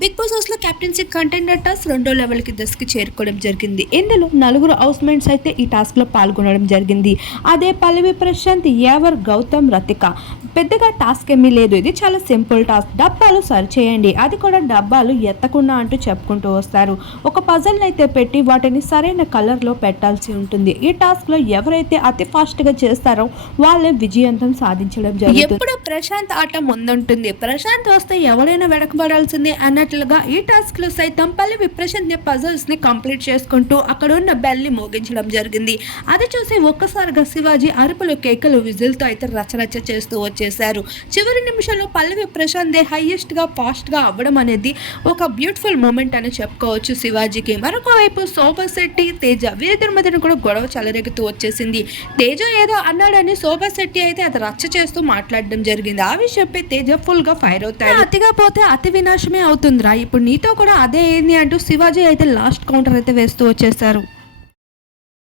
Big boss హౌస్లో captaincy contender task రెండో లెవెల్కి దశకి చేరుకోవడం జరిగింది. ఇందులో నలుగురు హౌస్ మేట్స్ అయితే ఈ టాస్క్లో పాల్గొనడం జరిగింది. అదే పల్లవి ప్రశాంత్ ఎవర్ గౌతమ్ రతిక. పెద్దగా టాస్క్ ఏమీ లేదు. ఇది చాలా సింపుల్ టాస్క్. డబ్బాలు సరి చేయండి. అది కూడా డబ్బాలు ఎత్తకుండా అంటూ చెప్పుకుంటూ వస్తారు. ఒక పజల్ని అయితే పెట్టి వాటిని సరైన కలర్లో పెట్టాల్సి ఉంటుంది. ఈ టాస్క్లో ఎవరైతే అతి ఫాస్ట్గా చేస్తారో వాళ్ళే విజయంతం సాధించడం జరుగుతుంది. ఎప్పుడు ప్రశాంత్ ఆట ముందుంటుంది. ప్రశాంత్ వస్తే ఎవరైనా వెనకబడాల్సిందే అన్నట్లుగా ఈ టాస్క్లో సైతం పల్లవి ప్రశాంత్ పజల్స్ని కంప్లీట్ చేసుకుంటూ అక్కడ ఉన్న బెల్ని మోగించడం జరిగింది. అది చూసి ఒక్కసారిగా శివాజీ అరుపులు కేకలు విజిల్తో అయితే రచరచ చేస్తూ వచ్చేసారు చివరి నిమిషంలో పల్లవి ప్రశాంత్ హైయెస్ట్గా ఫాస్ట్గా అవ్వడం అనేది ఒక బ్యూటిఫుల్ మూమెంట్ అని చెప్పుకోవచ్చు శివాజీకి. మరొక వైపు శోభా శెట్టి తేజ వీరిద్దరి మధ్యన కూడా గొడవ చెలరేగుతూ వచ్చేసింది. తేజ ఏదో అన్నాడని శోభా శెట్టి అయితే అది రచ్చ చేస్తూ మాట్లాడడం జరిగింది. ఆ విషయంపై తేజ ఫుల్గా ఫైర్ అవుతాడు. అతిగా పోతే అతి వినాశమే అవుతుంది. అవుతుందిరా ఇప్పుడు నీతో కూడా అదే ఏంది అంటూ శివాజీ అయితే లాస్ట్ కౌంటర్ అయితే వేస్తూ వచ్చేసారు